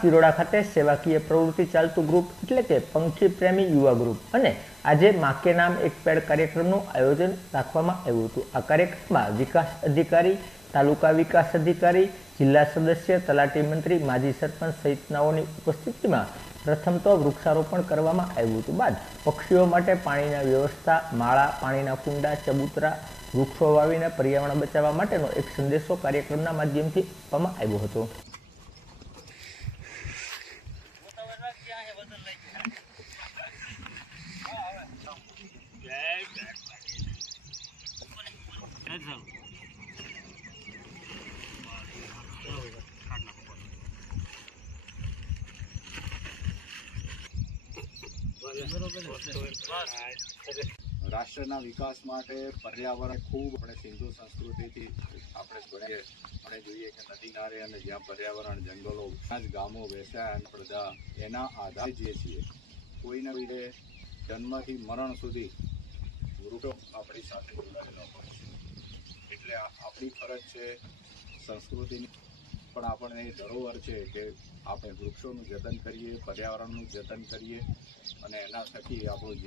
ચિરોડા ખાતે સેવાકીય પ્રવૃત્તિ ચાલતું ગ્રુપ એટલે કે પંખી પ્રેમી યુવા ગ્રુપ અને આજે માં કે નામ એક પેડ કાર્યક્રમનું આયોજન રાખવામાં આવ્યું હતું। આ કાર્યક્રમમાં વિકાસ અધિકારી, તાલુકા વિકાસ અધિકારી, જિલ્લા સદસ્ય, તલાટી મંત્રી, માજી સરપંચ સહિતનાઓની ઉપસ્થિતિમાં પ્રથમ તો વૃક્ષારોપણ કરવામાં આવ્યું હતું। બાદ પક્ષીઓ માટે પાણીની વ્યવસ્થા, માળા, પાણીના કુંડા, ચબૂતરા, વૃક્ષો વાવીને પર્યાવરણ બચાવવા માટેનો એક સંદેશો કાર્યક્રમના માધ્યમથી આપવામાં આવ્યો હતો। રાષ્ટ્રના વિકાસ માટે પર્યાવરણ ખૂબ આપણે સિંધુ સંસ્કૃતિથી આપણે જોઈએ કે નદી કિનારે અને જ્યાં પર્યાવરણ જંગલો ત્યાં જ ગામો બેસ્યા અને બધા એના આધારે જે છીએ કોઈને લીધે જન્મથી મરણ સુધી વૃક્ષો આપણી સાથે જોડાયેલા હોય છે। એટલે આપણી ફરજ છે સંસ્કૃતિની પણ આપણને એ ધરોહર છે કે આપણે વૃક્ષોનું જતન કરીએ, પર્યાવરણનું જતન કરીએ અને એના થકી આપણું